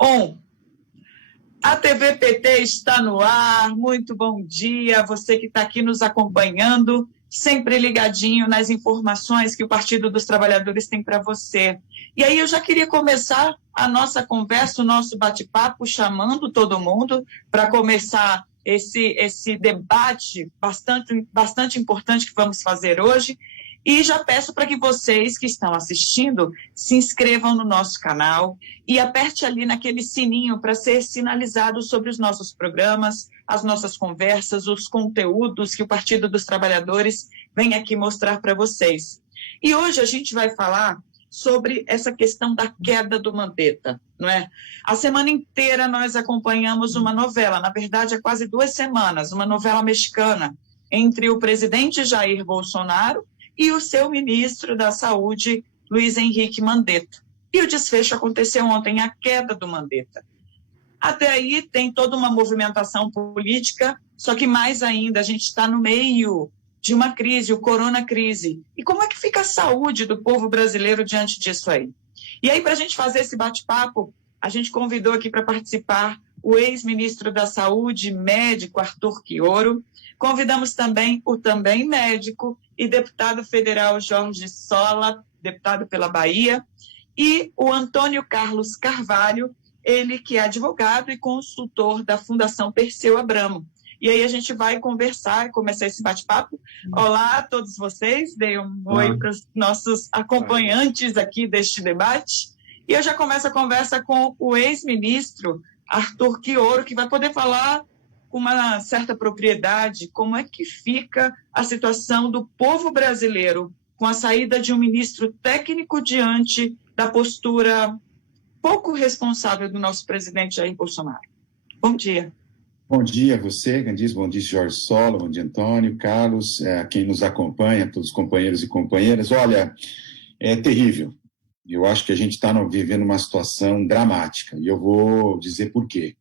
On. A TV PT está no ar, muito bom dia, você que está aqui nos acompanhando, sempre ligadinho nas informações que o Partido dos Trabalhadores tem para você. E aí eu já queria começar a nossa conversa, o nosso bate-papo, chamando todo mundo para começar esse debate bastante importante que vamos fazer hoje. E já peço para que vocês que estão assistindo se inscrevam no nosso canal e aperte ali naquele sininho para ser sinalizado sobre os nossos programas, as nossas conversas, os conteúdos que o Partido dos Trabalhadores vem aqui mostrar para vocês. E hoje a gente vai falar sobre essa questão da queda do Mandetta, não é? A semana inteira nós acompanhamos uma novela, na verdade há quase 2 semanas, uma novela mexicana entre o presidente Jair Bolsonaro e o seu ministro da Saúde, Luiz Henrique Mandetta. E o desfecho aconteceu ontem, a queda do Mandetta. Até aí tem toda uma movimentação política, só que mais ainda a gente está no meio de uma crise, o coronacrise. E como é que fica a saúde do povo brasileiro diante disso aí? E aí, para a gente fazer esse bate-papo, a gente convidou aqui para participar o ex-ministro da Saúde, médico Arthur Quioro. Convidamos também o também médico e deputado federal Jorge Sola, deputado pela Bahia, e o Antônio Carlos Carvalho, ele que é advogado e consultor da Fundação Perseu Abramo. E aí a gente vai conversar e começar esse bate-papo. Olá a todos vocês, dei um oi para os nossos acompanhantes aqui deste debate. E eu já começo a conversa com o ex-ministro Arthur Quioro, que vai poder falar com uma certa propriedade como é que fica a situação do povo brasileiro com a saída de um ministro técnico diante da postura pouco responsável do nosso presidente Jair Bolsonaro. Bom dia. Bom dia a você, Candice, bom dia, Jorge Sola, bom dia, Antônio, Carlos, quem nos acompanha, todos os companheiros e companheiras. Olha, é terrível. Eu acho que a gente está vivendo uma situação dramática, e eu vou dizer por quê.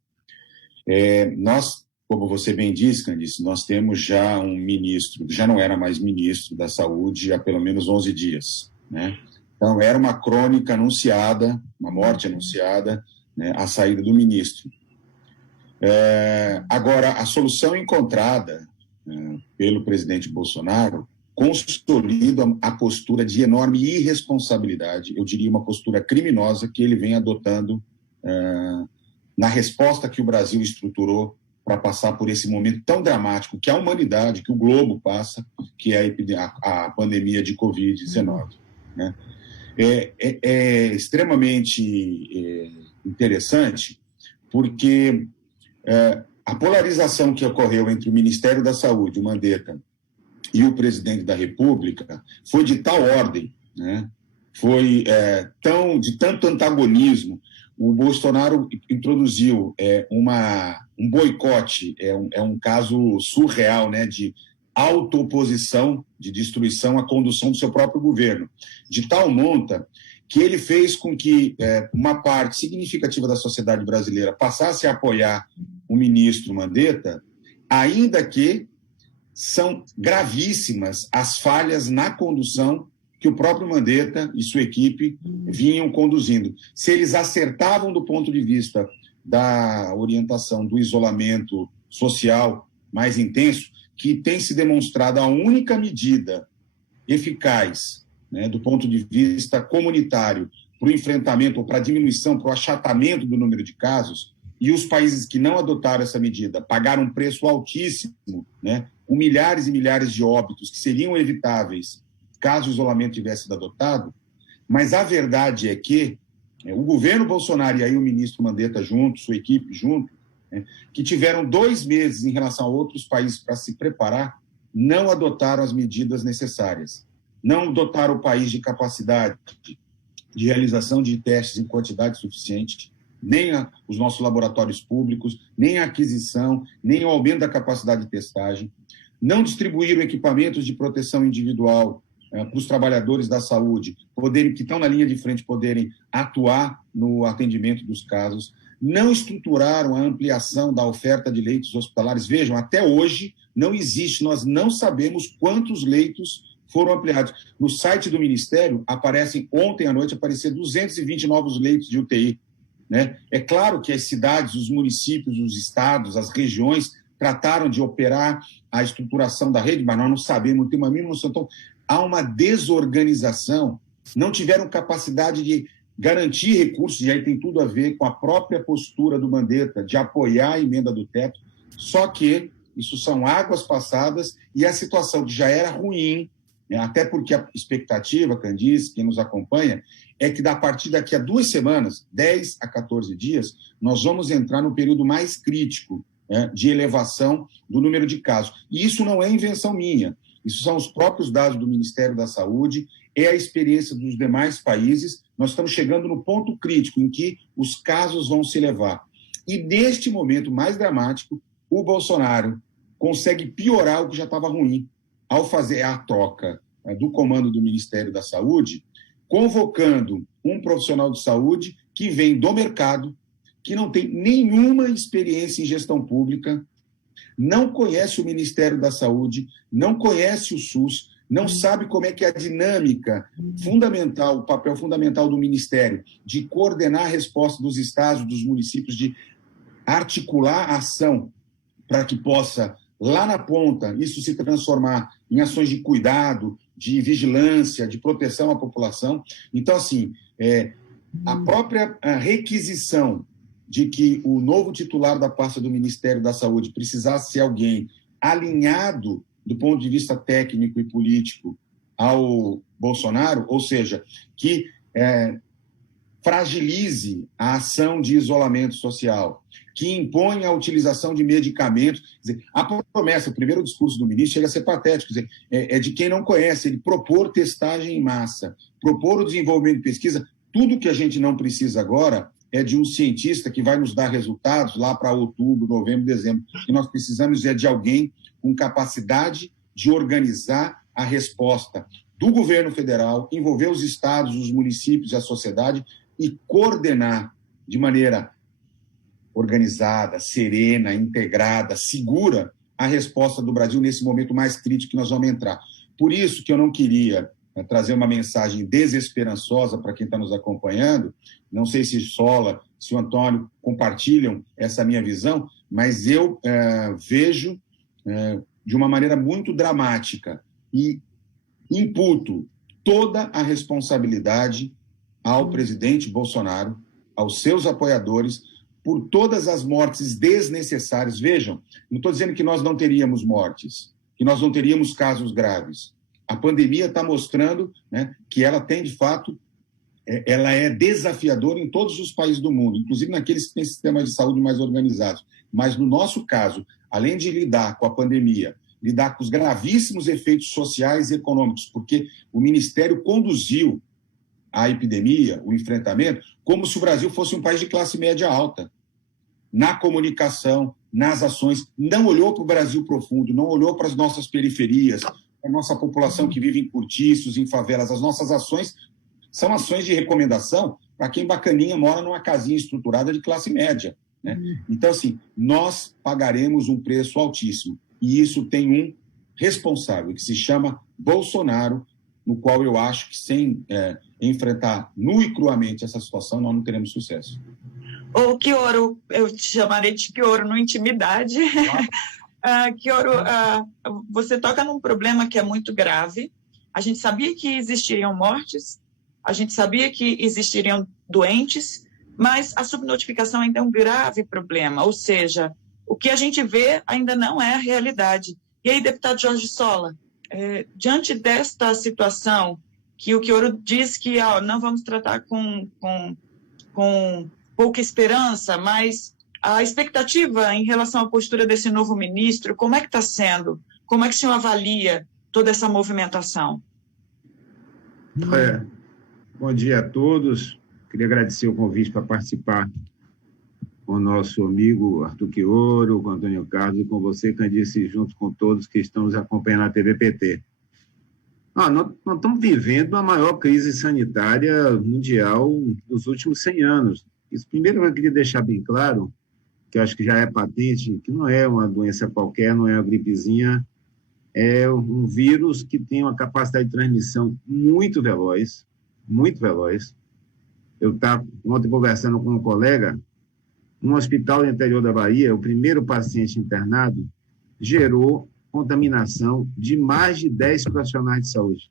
Nós, como você bem disse, Candice, nós temos já um ministro, já não era mais ministro da Saúde há pelo menos 11 dias, né? Então, era uma crônica anunciada, uma morte anunciada, né, a saída do ministro. Agora, a solução encontrada pelo presidente Bolsonaro consolida a postura de enorme irresponsabilidade, eu diria uma postura criminosa que ele vem adotando na resposta que o Brasil estruturou para passar por esse momento tão dramático que a humanidade, que o globo passa, que é a pandemia de Covid-19. Né? É extremamente interessante porque a polarização que ocorreu entre o Ministério da Saúde, o Mandetta, e o presidente da República foi de tal ordem, né? Foi de tanto antagonismo. O Bolsonaro introduziu um boicote, um caso surreal, né, de auto-oposição, de destruição à condução do seu próprio governo, de tal monta que ele fez com que uma parte significativa da sociedade brasileira passasse a apoiar o ministro Mandetta, ainda que são gravíssimas as falhas na condução que o próprio Mandetta e sua equipe vinham conduzindo. Se eles acertavam do ponto de vista da orientação do isolamento social mais intenso, que tem se demonstrado a única medida eficaz, né, do ponto de vista comunitário, para o enfrentamento, ou para a diminuição, para o achatamento do número de casos, e os países que não adotaram essa medida pagaram um preço altíssimo, né, com milhares e milhares de óbitos que seriam evitáveis caso o isolamento tivesse sido adotado. Mas a verdade é que o governo Bolsonaro e aí o ministro Mandetta junto, sua equipe junto, né, que tiveram 2 meses em relação a outros países para se preparar, não adotaram as medidas necessárias. Não dotaram o país de capacidade de realização de testes em quantidade suficiente, nem os nossos laboratórios públicos, nem a aquisição, nem o aumento da capacidade de testagem. Não distribuíram equipamentos de proteção individual para os trabalhadores da saúde, que estão na linha de frente, poderem atuar no atendimento dos casos. Não estruturaram a ampliação da oferta de leitos hospitalares. Vejam, até hoje não existe, nós não sabemos quantos leitos foram ampliados. No site do Ministério, ontem à noite, apareceram 220 novos leitos de UTI. né? É claro que as cidades, os municípios, os estados, as regiões trataram de operar a estruturação da rede, mas nós não sabemos, não temos a mínima noção. Então, há uma desorganização, não tiveram capacidade de garantir recursos, e aí tem tudo a ver com a própria postura do Mandetta de apoiar a emenda do teto, só que isso são águas passadas e a situação que já era ruim, né, até porque a expectativa, Candice, quem nos acompanha, é que a partir daqui a 2 semanas, 10 a 14 dias, nós vamos entrar no período mais crítico, né, de elevação do número de casos. E isso não é invenção minha, isso são os próprios dados do Ministério da Saúde, é a experiência dos demais países. Nós estamos chegando no ponto crítico em que os casos vão se elevar. E neste momento mais dramático, o Bolsonaro consegue piorar o que já estava ruim ao fazer a troca do comando do Ministério da Saúde, convocando um profissional de saúde que vem do mercado, que não tem nenhuma experiência em gestão pública, não conhece o Ministério da Saúde, não conhece o SUS, não sabe como é que é a dinâmica fundamental, o papel fundamental do Ministério de coordenar a resposta dos estados, dos municípios, de articular a ação para que possa, lá na ponta, isso se transformar em ações de cuidado, de vigilância, de proteção à população. Então, assim, a própria requisição de que o novo titular da pasta do Ministério da Saúde precisasse ser alguém alinhado do ponto de vista técnico e político ao Bolsonaro, ou seja, que fragilize a ação de isolamento social, que impõe a utilização de medicamentos. Quer dizer, a promessa, o primeiro discurso do ministro chega a ser patético, quer dizer, é de quem não conhece, ele propor testagem em massa, propor o desenvolvimento de pesquisa. Tudo que a gente não precisa agora é de um cientista que vai nos dar resultados lá para outubro, novembro, dezembro. O que nós precisamos é de alguém com capacidade de organizar a resposta do governo federal, envolver os estados, os municípios e a sociedade e coordenar de maneira organizada, serena, integrada, segura a resposta do Brasil nesse momento mais crítico que nós vamos entrar. Por isso que eu não queria trazer uma mensagem desesperançosa para quem está nos acompanhando. Não sei se Sola, se o Antônio compartilham essa minha visão, mas eu vejo de uma maneira muito dramática e imputo toda a responsabilidade ao presidente Bolsonaro, aos seus apoiadores, por todas as mortes desnecessárias. Vejam, não estou dizendo que nós não teríamos mortes, que nós não teríamos casos graves. A pandemia está mostrando, né, que ela tem, de fato, ela é desafiadora em todos os países do mundo, inclusive naqueles que têm sistemas de saúde mais organizados. Mas, no nosso caso, além de lidar com a pandemia, lidar com os gravíssimos efeitos sociais e econômicos, porque o Ministério conduziu a epidemia, o enfrentamento, como se o Brasil fosse um país de classe média alta. Na comunicação, nas ações, não olhou para o Brasil profundo, não olhou para as nossas periferias, a nossa população que vive em cortiços, em favelas. As nossas ações são ações de recomendação para quem bacaninha mora numa casinha estruturada de classe média, né? Então, assim, nós pagaremos um preço altíssimo. E isso tem um responsável, que se chama Bolsonaro, no qual eu acho que sem enfrentar nu e cruamente essa situação, nós não teremos sucesso. Ô, Chioro, eu te chamarei de Chioro no Intimidade. Chioro, você toca num problema que é muito grave. A gente sabia que existiriam mortes, a gente sabia que existiriam doentes, mas a subnotificação ainda é um grave problema, ou seja, o que a gente vê ainda não é a realidade. E aí, deputado Jorge Sola, diante desta situação, que o Chioro diz que não vamos tratar com pouca esperança, mas a expectativa em relação à postura desse novo ministro, como é que está sendo? Como é que o senhor avalia toda essa movimentação? Bom dia a todos. Queria agradecer o convite para participar com o nosso amigo Arthur Chioro, com o Antônio Carlos e com você, Candice, junto com todos que estão nos acompanhando na TVPT. Nós estamos vivendo a maior crise sanitária mundial dos últimos 100 anos. Isso, primeiro, eu queria deixar bem claro, que eu acho que já é patente, que não é uma doença qualquer, não é uma gripezinha, é um vírus que tem uma capacidade de transmissão muito veloz, Eu estava ontem conversando com um colega, um hospital no interior da Bahia, o primeiro paciente internado gerou contaminação de mais de 10 profissionais de saúde.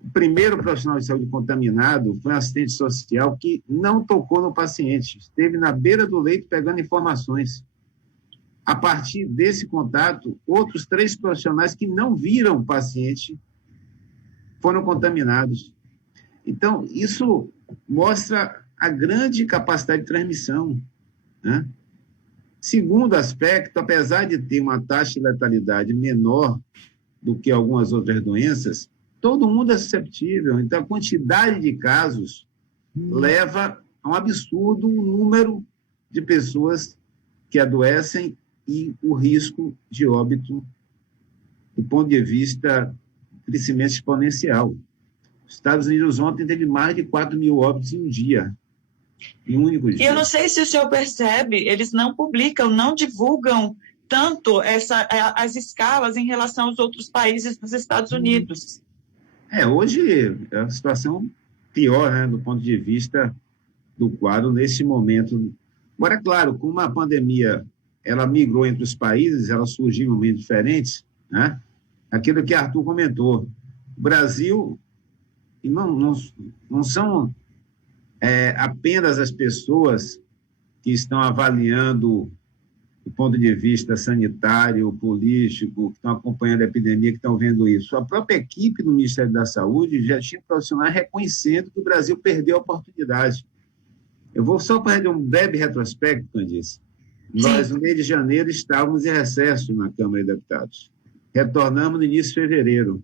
O primeiro profissional de saúde contaminado foi um assistente social que não tocou no paciente, esteve na beira do leito pegando informações. A partir desse contato, outros 3 profissionais que não viram o paciente foram contaminados. Então, isso mostra a grande capacidade de transmissão, né? Segundo aspecto, apesar de ter uma taxa de letalidade menor do que algumas outras doenças, todo mundo é susceptível. Então, a quantidade de casos leva a um absurdo número de pessoas que adoecem e o risco de óbito do ponto de vista crescimento exponencial. Os Estados Unidos ontem teve mais de 4 mil óbitos em um dia, em um único dia. Eu não sei se o senhor percebe, eles não publicam, não divulgam tanto as escalas em relação aos outros países dos Estados Unidos. Hoje é a situação pior, né, do ponto de vista do quadro nesse momento. Agora, claro, como a pandemia ela migrou entre os países, ela surgiu em momentos diferentes, né? Aquilo que Arthur comentou, o Brasil, e não são apenas as pessoas que estão avaliando do ponto de vista sanitário, político, que estão acompanhando a epidemia, que estão vendo isso. A própria equipe do Ministério da Saúde já tinha profissionais reconhecendo que o Brasil perdeu a oportunidade. Eu vou só fazer um breve retrospecto, Candice. Nós, no mês de janeiro, estávamos em recesso na Câmara de Deputados. Retornamos no início de fevereiro.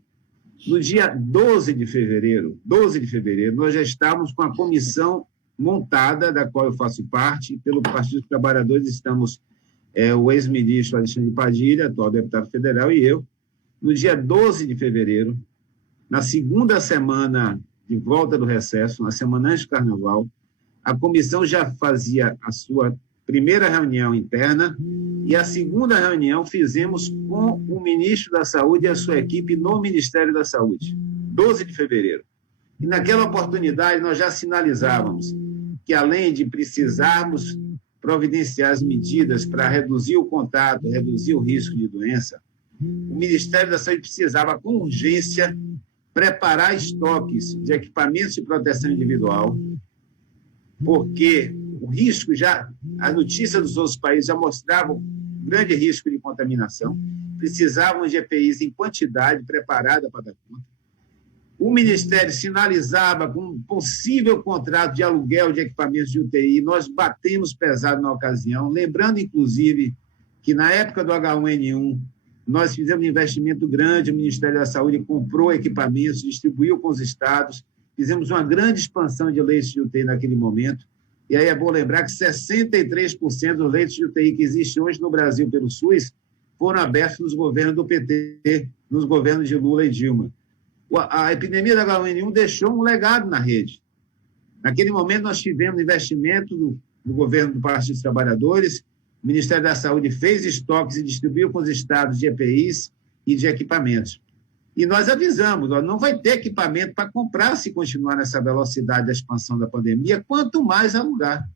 No dia 12 de fevereiro, nós já estávamos com a comissão montada, da qual eu faço parte, pelo Partido dos Trabalhadores, estamos o ex-ministro Alexandre Padilha, atual deputado federal, e eu. No dia 12 de fevereiro, na segunda semana de volta do recesso, na semana antes do Carnaval, a comissão já fazia a sua primeira reunião interna e a segunda reunião fizemos com o ministro da Saúde e a sua equipe no Ministério da Saúde, 12 de fevereiro. E naquela oportunidade nós já sinalizávamos que, além de precisarmos providenciar as medidas para reduzir o contato, reduzir o risco de doença, o Ministério da Saúde precisava, com urgência, preparar estoques de equipamentos de proteção individual, porque o risco a notícia dos outros países já mostrava um grande risco de contaminação, precisavam de EPIs em quantidade preparada para dar conta. O Ministério sinalizava com um possível contrato de aluguel de equipamentos de UTI, nós batemos pesado na ocasião, lembrando, inclusive, que na época do H1N1, nós fizemos um investimento grande, o Ministério da Saúde comprou equipamentos, distribuiu com os estados, fizemos uma grande expansão de leitos de UTI naquele momento, e aí é bom lembrar que 63% dos leitos de UTI que existem hoje no Brasil pelo SUS foram abertos nos governos do PT, nos governos de Lula e Dilma. A epidemia da H1N1 deixou um legado na rede. Naquele momento, nós tivemos investimento do governo do Partido dos Trabalhadores, o Ministério da Saúde fez estoques e distribuiu com os estados de EPIs e de equipamentos. E nós avisamos, não vai ter equipamento para comprar se continuar nessa velocidade da expansão da pandemia, quanto mais alugar.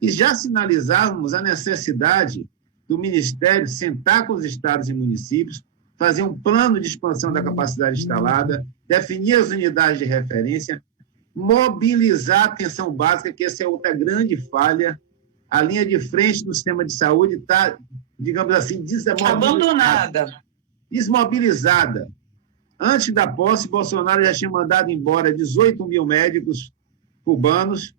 E já sinalizávamos a necessidade do Ministério sentar com os estados e municípios, fazer um plano de expansão da capacidade instalada, definir as unidades de referência, mobilizar a atenção básica, que essa é outra grande falha. A linha de frente do sistema de saúde está, digamos assim, desmobilizada. Antes da posse, Bolsonaro já tinha mandado embora 18 mil médicos cubanos,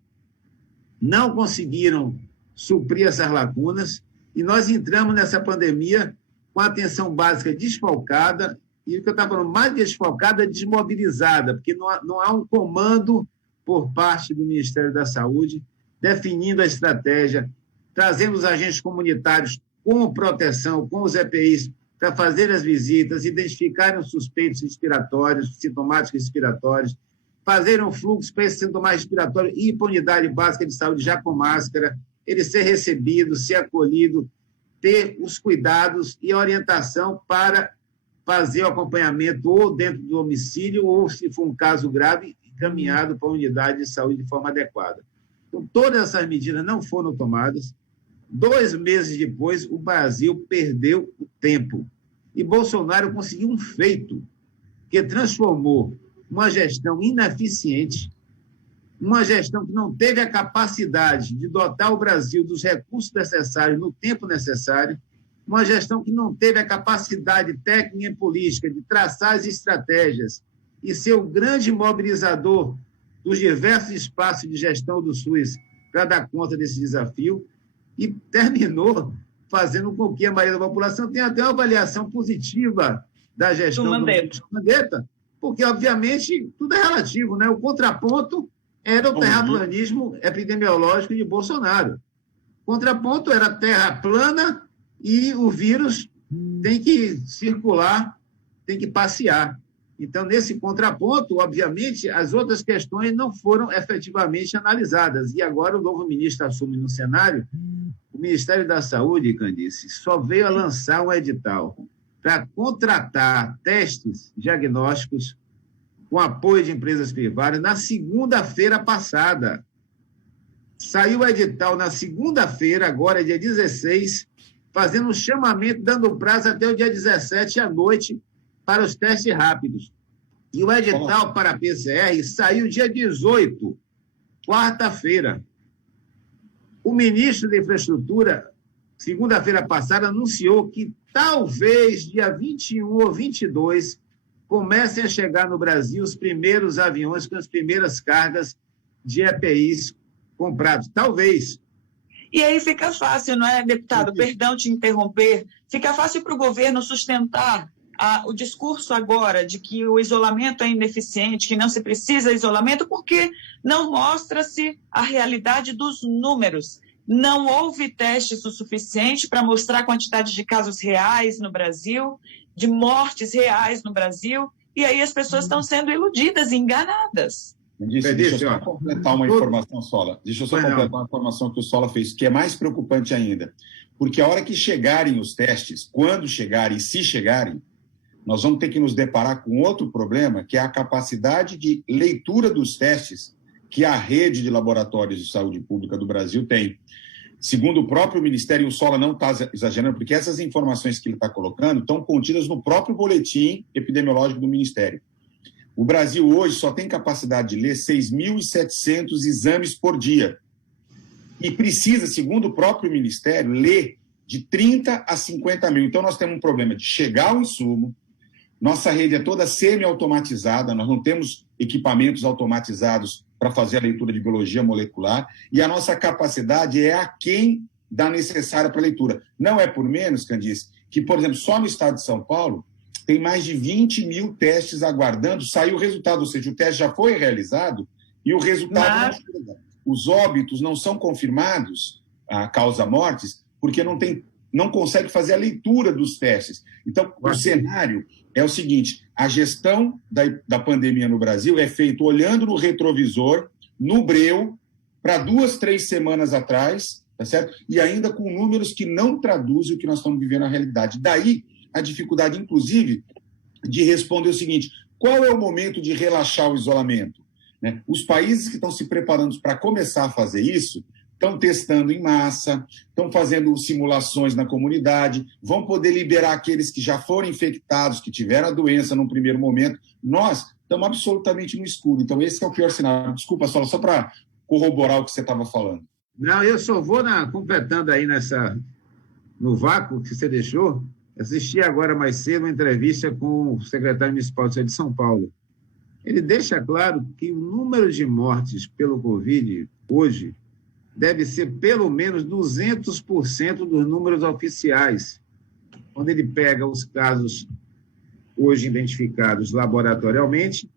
não conseguiram suprir essas lacunas, e nós entramos nessa pandemia com a atenção básica desfalcada, e o que eu estava falando, mais desfalcada, desmobilizada, porque não há um comando por parte do Ministério da Saúde definindo a estratégia, trazendo os agentes comunitários com proteção, com os EPIs, para fazer as visitas, identificarem os suspeitos respiratórios, sintomáticos respiratórios, fazer um fluxo para esse sintomático respiratório e ir para a unidade básica de saúde já com máscara, ele ser recebido, ser acolhido, ter os cuidados e a orientação para fazer o acompanhamento ou dentro do domicílio, ou, se for um caso grave, encaminhado para a unidade de saúde de forma adequada. Então, todas essas medidas não foram tomadas. 2 meses depois, o Brasil perdeu o tempo. E Bolsonaro conseguiu um feito, que transformou uma gestão ineficiente, uma gestão que não teve a capacidade de dotar o Brasil dos recursos necessários no tempo necessário, uma gestão que não teve a capacidade técnica e política de traçar as estratégias e ser o grande mobilizador dos diversos espaços de gestão do SUS para dar conta desse desafio, e terminou fazendo com que a maioria da população tenha até uma avaliação positiva da gestão do Mandetta, porque, obviamente, tudo é relativo, né? O contraponto era o terraplanismo epidemiológico de Bolsonaro. O contraponto era terra plana e o vírus tem que circular, tem que passear. Então, nesse contraponto, obviamente, as outras questões não foram efetivamente analisadas. E agora o novo ministro assume no cenário. O Ministério da Saúde, Candice, só veio a lançar um edital para contratar testes diagnósticos com apoio de empresas privadas na segunda-feira passada. Saiu o edital na segunda-feira, agora é dia 16, fazendo um chamamento, dando prazo até o dia 17 à noite para os testes rápidos. E o edital para a PCR saiu dia 18, quarta-feira. O ministro da Infraestrutura, segunda-feira passada, anunciou que talvez dia 21 ou 22 comecem a chegar no Brasil os primeiros aviões com as primeiras cargas de EPIs comprados. Talvez. E aí fica fácil, não é, deputado? Perdão te interromper. Fica fácil para o governo sustentar o discurso agora de que o isolamento é ineficiente, que não se precisa de isolamento, porque não mostra-se a realidade dos números. Não houve testes o suficiente para mostrar a quantidade de casos reais no Brasil, de mortes reais no Brasil, e aí as pessoas estão sendo iludidas, enganadas. Deixa eu só completar uma informação, Sola. Deixa eu só completar uma informação que o Sola fez, que é mais preocupante ainda. Porque a hora que chegarem os testes, quando chegarem e se chegarem, nós vamos ter que nos deparar com outro problema, que é a capacidade de leitura dos testes que a rede de laboratórios de saúde pública do Brasil tem. Segundo o próprio Ministério, e o Sola não está exagerando, porque essas informações que ele está colocando estão contidas no próprio boletim epidemiológico do Ministério. O Brasil hoje só tem capacidade de ler 6.700 exames por dia. E precisa, segundo o próprio Ministério, ler de 30 a 50 mil. Então, nós temos um problema de chegar ao insumo. Nossa rede é toda semi-automatizada, nós não temos equipamentos automatizados para fazer a leitura de biologia molecular, e a nossa capacidade é aquém da necessária para a leitura. Não é por menos, Candice, que, por exemplo, só no estado de São Paulo, tem mais de 20 mil testes aguardando, saiu o resultado, ou seja, o teste já foi realizado e o resultado não chega. Os óbitos não são confirmados, a causa-mortes, porque não consegue fazer a leitura dos testes. Então, o cenário é o seguinte: a gestão da pandemia no Brasil é feita olhando no retrovisor, no breu, para 2, 3 semanas atrás, tá certo? E ainda com números que não traduzem o que nós estamos vivendo na realidade. Daí a dificuldade, inclusive, de responder o seguinte: qual é o momento de relaxar o isolamento? Né? Os países que estão se preparando para começar a fazer isso estão testando em massa, estão fazendo simulações na comunidade, vão poder liberar aqueles que já foram infectados, que tiveram a doença num primeiro momento. Nós estamos absolutamente no escuro. Então, esse é o pior sinal. Desculpa, só para corroborar o que você estava falando. Não, eu só vou completando aí no vácuo que você deixou. Assisti agora mais cedo uma entrevista com o secretário municipal de saúde de São Paulo. Ele deixa claro que o número de mortes pelo Covid hoje deve ser pelo menos 200% dos números oficiais. Quando ele pega os casos hoje identificados laboratorialmente,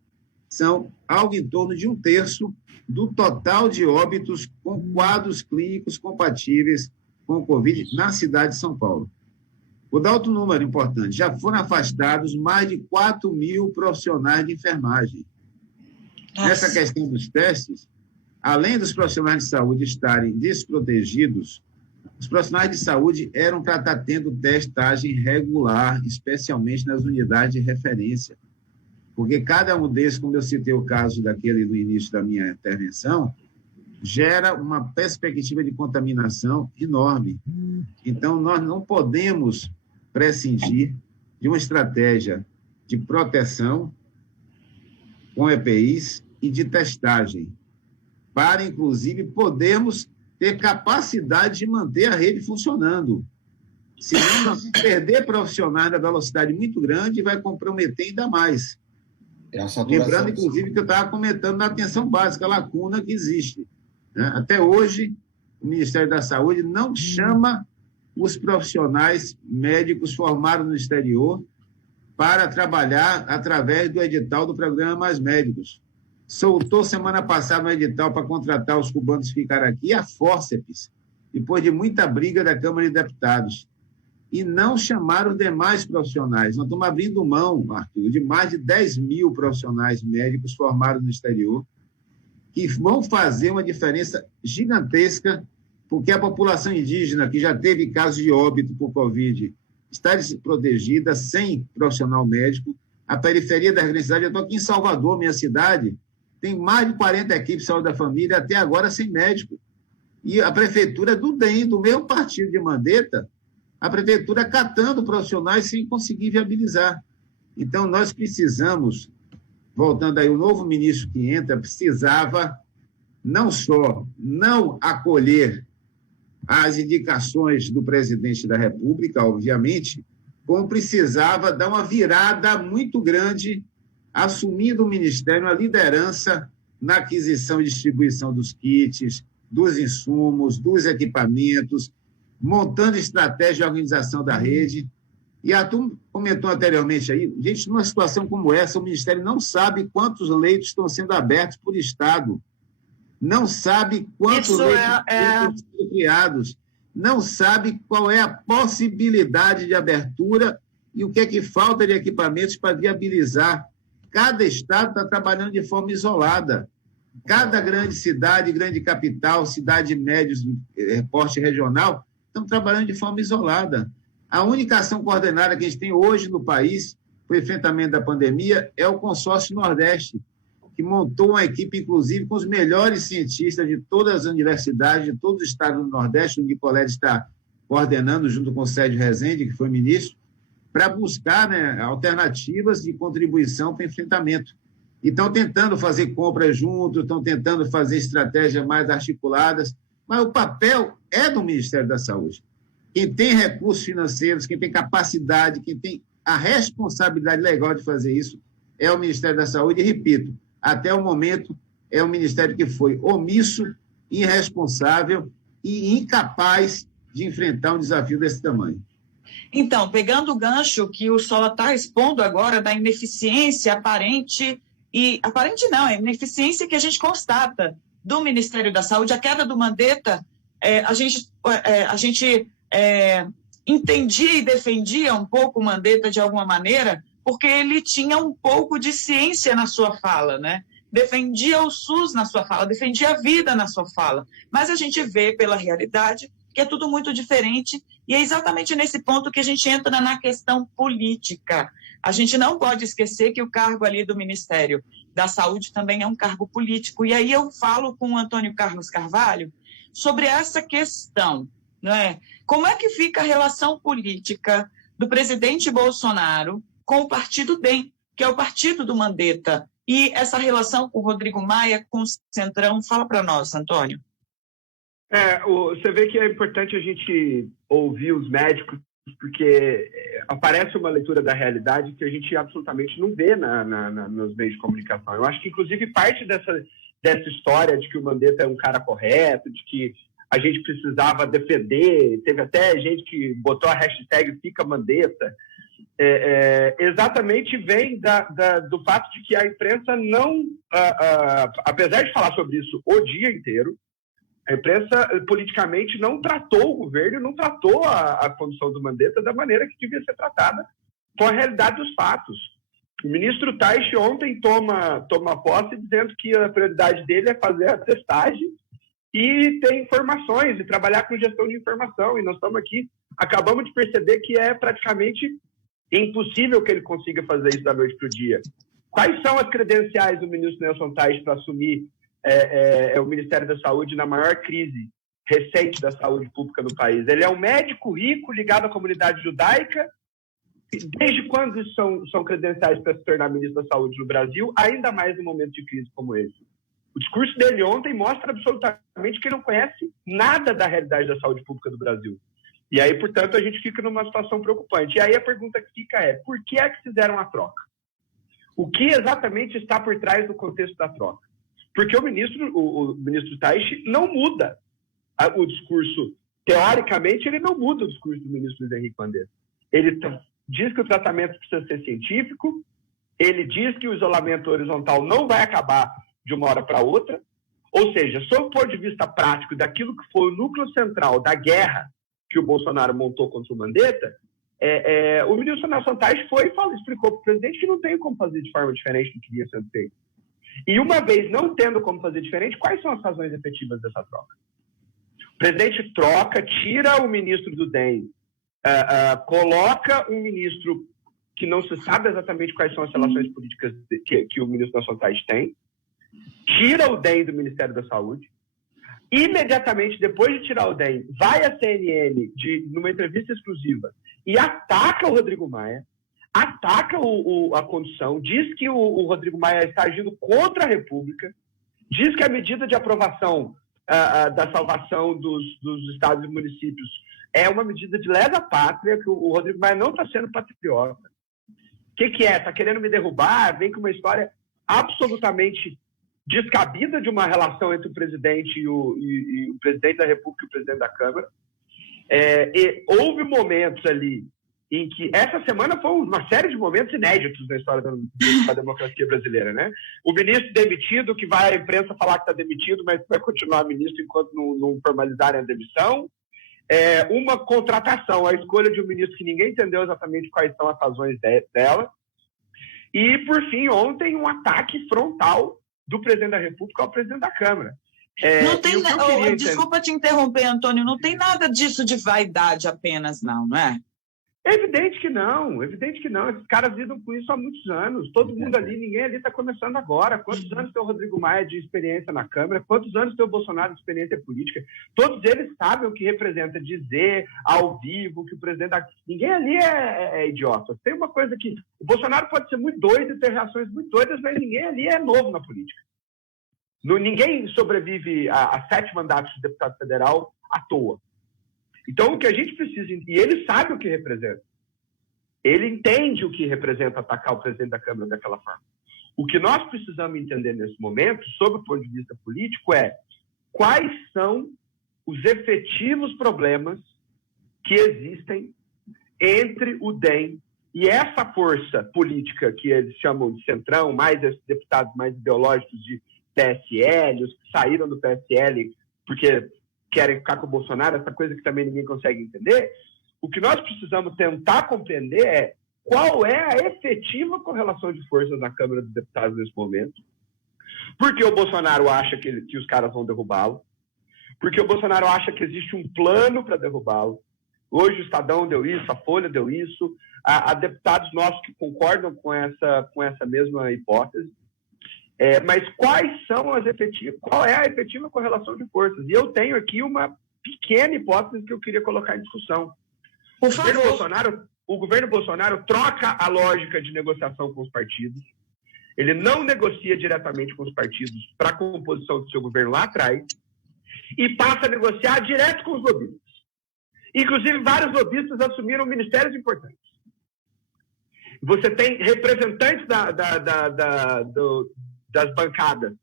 são algo em torno de 1/3 do total de óbitos com quadros clínicos compatíveis com o Covid na cidade de São Paulo. Vou dar outro número importante: já foram afastados mais de 4 mil profissionais de enfermagem. Nossa. Nessa questão dos testes, além dos profissionais de saúde estarem desprotegidos, os profissionais de saúde eram para estar tendo testagem regular, especialmente nas unidades de referência. porque cada um desses, como eu citei o caso daquele no início da minha intervenção, gera uma perspectiva de contaminação enorme. Então, nós não podemos prescindir de uma estratégia de proteção com EPIs e de testagem, para, inclusive, podermos ter capacidade de manter a rede funcionando. Senão, nós vamos perder profissionais na velocidade muito grande e vai comprometer ainda mais. Lembrando, inclusive, que eu estava comentando na atenção básica, a lacuna que existe. Né? Até hoje, o Ministério da Saúde não chama os profissionais médicos formados no exterior para trabalhar através do edital do Programa Mais Médicos. Soltou semana passada um edital para contratar os cubanos que ficaram aqui, a fórceps, depois de muita briga da Câmara de Deputados. E não chamaram os demais profissionais. Nós estamos abrindo mão, Arthur, de mais de 10 mil profissionais médicos formados no exterior, que vão fazer uma diferença gigantesca, porque a população indígena, que já teve casos de óbito por Covid, está desprotegida, sem profissional médico. A periferia da grande cidade, eu estou aqui em Salvador, minha cidade, tem mais de 40 equipes de saúde da família, até agora sem médico. E a prefeitura do DEM, do mesmo partido de Mandetta, a prefeitura catando profissionais sem conseguir viabilizar. Então, nós precisamos, voltando aí, o novo ministro que entra, precisava não só não acolher as indicações do presidente da República, obviamente, como precisava dar uma virada muito grande, assumindo o Ministério a liderança na aquisição e distribuição dos kits, dos insumos, dos equipamentos, montando estratégia de organização da rede. E a Arthur comentou anteriormente aí, gente, numa situação como essa, o Ministério não sabe quantos leitos estão sendo abertos por Estado, não sabe quantos leitos estão sendo criados, não sabe qual é a possibilidade de abertura e o que é que falta de equipamentos para viabilizar. Cada Estado está trabalhando de forma isolada. Cada grande cidade, grande capital, cidade média, porte regional, estão trabalhando de forma isolada. A única ação coordenada que a gente tem hoje no país para o enfrentamento da pandemia é o Consórcio Nordeste, que montou uma equipe, inclusive, com os melhores cientistas de todas as universidades, de todos os estados do Nordeste. O Nicoletti está coordenando, junto com o Sérgio Rezende, que foi ministro, para buscar, né, alternativas de contribuição para o enfrentamento. E estão tentando fazer compras juntos, estão tentando fazer estratégias mais articuladas, mas o papel é do Ministério da Saúde. Quem tem recursos financeiros, quem tem capacidade, quem tem a responsabilidade legal de fazer isso é o Ministério da Saúde. E, repito, até o momento é um ministério que foi omisso, irresponsável e incapaz de enfrentar um desafio desse tamanho. Então, pegando o gancho que o Sola está expondo agora da ineficiência aparente, e aparente não, é ineficiência que a gente constata do Ministério da Saúde, a queda do Mandetta, a gente entendia e defendia um pouco o Mandetta de alguma maneira, porque ele tinha um pouco de ciência na sua fala, né? Defendia o SUS na sua fala, defendia a vida na sua fala. Mas a gente vê pela realidade que é tudo muito diferente, e é exatamente nesse ponto que a gente entra na questão política. A gente não pode esquecer que o cargo ali do Ministério da Saúde também é um cargo político. E aí eu falo com o Antônio Carlos Carvalho sobre essa questão, não é? Como é que fica a relação política do presidente Bolsonaro com o partido DEM, que é o partido do Mandetta, e essa relação com o Rodrigo Maia, com o Centrão? Fala para nós, Antônio. Você vê que é importante a gente ouvir os médicos, porque aparece uma leitura da realidade que a gente absolutamente não vê nos meios de comunicação. Eu acho que, inclusive, parte dessa história de que o Mandetta é um cara correto, de que a gente precisava defender, teve até gente que botou a hashtag Fica Mandetta, exatamente vem do fato de que a imprensa não, apesar de falar sobre isso o dia inteiro, a imprensa politicamente não tratou o governo, não tratou a condução do Mandetta da maneira que devia ser tratada, com a realidade dos fatos. O ministro Taish ontem toma posse dizendo que a prioridade dele é fazer a testagem e ter informações, e trabalhar com gestão de informação. E nós estamos aqui, acabamos de perceber que é praticamente impossível que ele consiga fazer isso da noite para o dia. Quais são as credenciais do ministro Nelson Teich para assumir o Ministério da Saúde na maior crise recente da saúde pública no país? Ele é um médico rico ligado à comunidade judaica. Desde quando são credenciais para se tornar ministro da Saúde no Brasil, ainda mais num momento de crise como esse? O discurso dele ontem mostra absolutamente que ele não conhece nada da realidade da saúde pública do Brasil. E aí, portanto, a gente fica numa situação preocupante. E aí a pergunta que fica é, por que é que fizeram a troca? O que exatamente está por trás do contexto da troca? Porque o ministro Teich não muda o discurso. Teoricamente, ele não muda o discurso do ministro Luiz Henrique Mandetta. Ele diz que o tratamento precisa ser científico, ele diz que o isolamento horizontal não vai acabar de uma hora para outra, ou seja, sob o ponto de vista prático daquilo que foi o núcleo central da guerra que o Bolsonaro montou contra o Mandetta, o ministro Nelson Teich foi e explicou para o presidente que não tem como fazer de forma diferente do que ia sendo feito. E uma vez não tendo como fazer diferente, quais são as razões efetivas dessa troca? O presidente troca, tira o ministro do DEM, coloca um ministro que não se sabe exatamente quais são as relações políticas que o ministro Nelson Teich tem, tira o DEM do Ministério da Saúde, imediatamente depois de tirar o DEM, vai à CNN numa entrevista exclusiva e ataca o Rodrigo Maia, ataca a condução, diz que o Rodrigo Maia está agindo contra a República, diz que a medida de aprovação da salvação dos estados e municípios é uma medida de lesa pátria, que o Rodrigo Maia não está sendo patriota. O que é? Está querendo me derrubar? Vem com uma história absolutamente descabida de uma relação entre o presidente e o presidente da República e o presidente da Câmara. E houve momentos ali em que essa semana foi uma série de momentos inéditos na história da democracia brasileira, né? O ministro demitido, que vai à imprensa falar que está demitido, mas vai continuar ministro enquanto não formalizarem a demissão. Uma contratação, a escolha de um ministro que ninguém entendeu exatamente quais são as razões dela. E, por fim, ontem, um ataque frontal do presidente da República ao presidente da Câmara. Não tem, desculpa te interromper, Antônio, não tem nada disso de vaidade apenas, não é? É evidente que não. Esses caras lidam com isso há muitos anos. Todo mundo ali, ninguém ali está começando agora. Quantos anos tem o Rodrigo Maia de experiência na Câmara? Quantos anos tem o Bolsonaro de experiência política? Todos eles sabem o que representa dizer ao vivo que o presidente da... Ninguém ali é idiota. Tem uma coisa que... O Bolsonaro pode ser muito doido e ter reações muito doidas, mas ninguém ali é novo na política. Ninguém sobrevive a 7 mandatos de deputado federal à toa. Então, o que a gente precisa... E ele sabe o que representa. Ele entende o que representa atacar o presidente da Câmara daquela forma. O que nós precisamos entender nesse momento, sob o ponto de vista político, é quais são os efetivos problemas que existem entre o DEM e essa força política que eles chamam de centrão, mais esses deputados mais ideológicos de PSL, os que saíram do PSL porque querem ficar com o Bolsonaro, essa coisa que também ninguém consegue entender. O que nós precisamos tentar compreender é qual é a efetiva correlação de forças na Câmara dos Deputados nesse momento. Porque o Bolsonaro acha que os caras vão derrubá-lo. Porque o Bolsonaro acha que existe um plano para derrubá-lo. Hoje o Estadão deu isso, a Folha deu isso. Há deputados nossos que concordam com essa mesma hipótese. Mas qual é a efetiva correlação de forças? E eu tenho aqui uma pequena hipótese que eu queria colocar em discussão. O governo Bolsonaro troca a lógica de negociação com os partidos. Ele não negocia diretamente com os partidos para a composição do seu governo lá atrás e passa a negociar direto com os lobistas. Inclusive, vários lobistas assumiram ministérios importantes. Você tem representantes das bancadas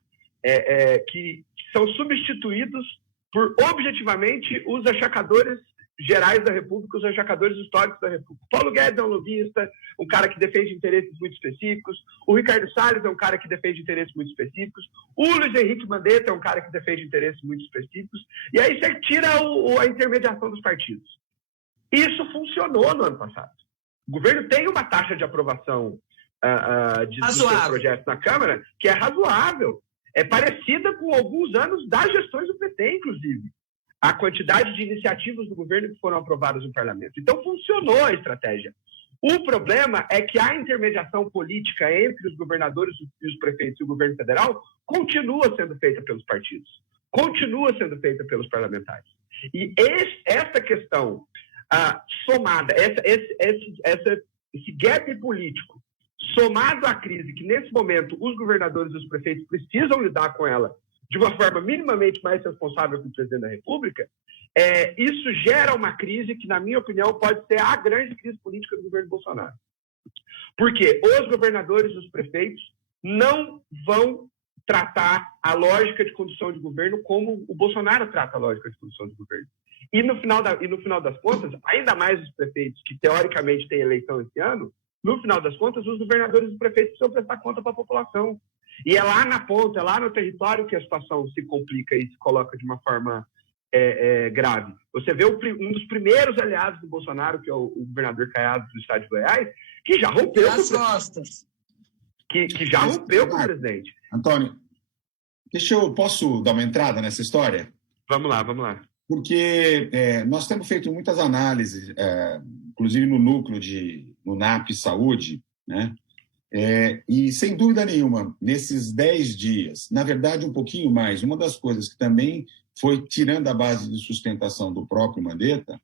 que são substituídos por, objetivamente, os achacadores gerais da República, os achacadores históricos da República. Paulo Guedes é um lobista, um cara que defende interesses muito específicos. O Ricardo Salles é um cara que defende interesses muito específicos. O Luiz Henrique Mandetta é um cara que defende interesses muito específicos. E aí você tira a intermediação dos partidos. Isso funcionou no ano passado. O governo tem uma taxa de aprovação dos seus projetos na Câmara que é razoável. É parecida com alguns anos das gestões do PT, inclusive. A quantidade de iniciativas do governo que foram aprovadas no parlamento. Então, funcionou a estratégia. O problema é que a intermediação política entre os governadores e os prefeitos e o governo federal continua sendo feita pelos partidos, continua sendo feita pelos parlamentares. E essa questão somada, esse gap político, somado à crise que, nesse momento, os governadores e os prefeitos precisam lidar com ela de uma forma minimamente mais responsável que o presidente da República, isso gera uma crise que, na minha opinião, pode ser a grande crise política do governo Bolsonaro. Porque os governadores e os prefeitos não vão tratar a lógica de condução de governo como o Bolsonaro trata a lógica de condução de governo. E no final das contas, ainda mais os prefeitos, que teoricamente têm eleição esse ano, no final das contas, os governadores e os prefeitos precisam prestar conta para a população. E é lá na ponta, é lá no território que a situação se complica e se coloca de uma forma grave. Você vê um dos primeiros aliados do Bolsonaro, que é o governador Caiado do estado de Goiás, que já rompeu as costas. Que já rompeu com o presidente. Antônio, posso dar uma entrada nessa história? Vamos lá. Porque nós temos feito muitas análises, inclusive no núcleo no NAP Saúde, né? E, sem dúvida nenhuma, nesses 10 dias, na verdade, um pouquinho mais, uma das coisas que também foi tirando a base de sustentação do próprio Mandetta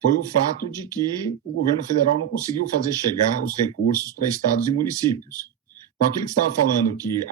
foi o fato de que o governo federal não conseguiu fazer chegar os recursos para estados e municípios. Então, aquilo que você estava falando, que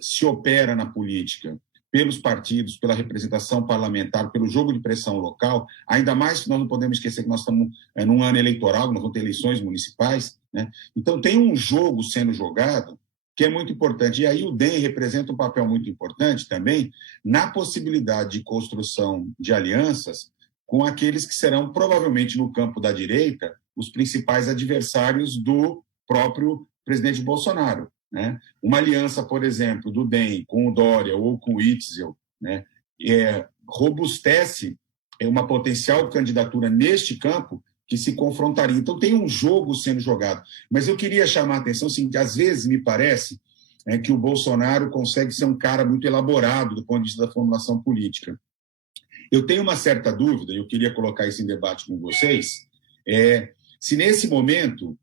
se opera na política pelos partidos, pela representação parlamentar, pelo jogo de pressão local, ainda mais que nós não podemos esquecer que nós estamos num ano eleitoral, nós vamos ter eleições municipais, né? Então, tem um jogo sendo jogado que é muito importante. E aí o DEM representa um papel muito importante também na possibilidade de construção de alianças com aqueles que serão, provavelmente, no campo da direita, os principais adversários do próprio presidente Bolsonaro, né? Uma aliança, por exemplo, do DEM com o Dória ou com o Itzel, né, robustece uma potencial candidatura neste campo que se confrontaria. Então, tem um jogo sendo jogado. Mas eu queria chamar a atenção, assim, que às vezes me parece que o Bolsonaro consegue ser um cara muito elaborado do ponto de vista da formulação política. Eu tenho uma certa dúvida, e eu queria colocar isso em debate com vocês, se nesse momento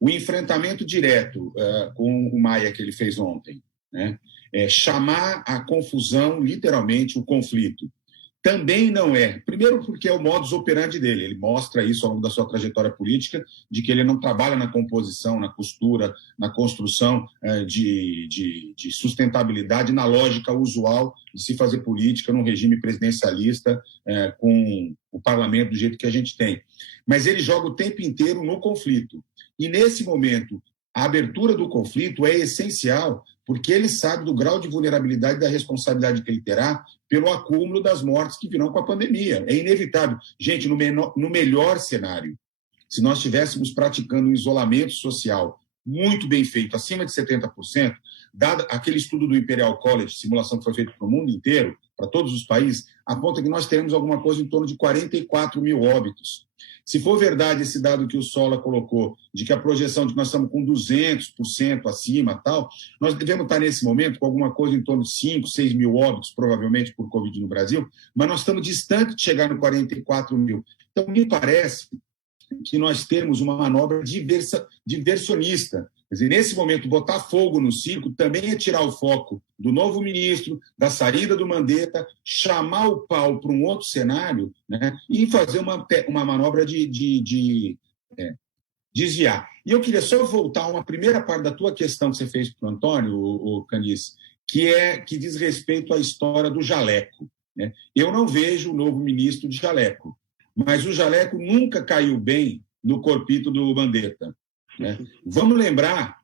o enfrentamento direto com o Maia que ele fez ontem, né, chamar a confusão, literalmente, o conflito, também não é. Primeiro porque é o modus operandi dele. Ele mostra isso ao longo da sua trajetória política, de que ele não trabalha na composição, na costura, na construção de sustentabilidade, na lógica usual de se fazer política num regime presidencialista com o parlamento do jeito que a gente tem. Mas ele joga o tempo inteiro no conflito. E, nesse momento, a abertura do conflito é essencial, porque ele sabe do grau de vulnerabilidade e da responsabilidade que ele terá pelo acúmulo das mortes que virão com a pandemia. É inevitável. Gente, no melhor cenário, se nós estivéssemos praticando um isolamento social muito bem feito, acima de 70%, dado aquele estudo do Imperial College, simulação que foi feita para o mundo inteiro, para todos os países, aponta que nós teremos alguma coisa em torno de 44 mil óbitos. Se for verdade esse dado que o Sola colocou, de que a projeção de que nós estamos com 200% acima, tal, nós devemos estar nesse momento com alguma coisa em torno de 5, 6 mil óbitos, provavelmente por Covid no Brasil, mas nós estamos distantes de chegar no 44 mil. Então, me parece que nós temos uma manobra diversionista. Quer dizer, nesse momento, botar fogo no circo também é tirar o foco do novo ministro, da saída do Mandetta, chamar o pau para um outro cenário, né, e fazer uma manobra de desviar. E eu queria só voltar a uma primeira parte da tua questão que você fez para o Antônio, Canice, que diz respeito à história do jaleco, né? Eu não vejo o novo ministro de jaleco, mas o jaleco nunca caiu bem no corpito do Mandetta, né? Vamos lembrar.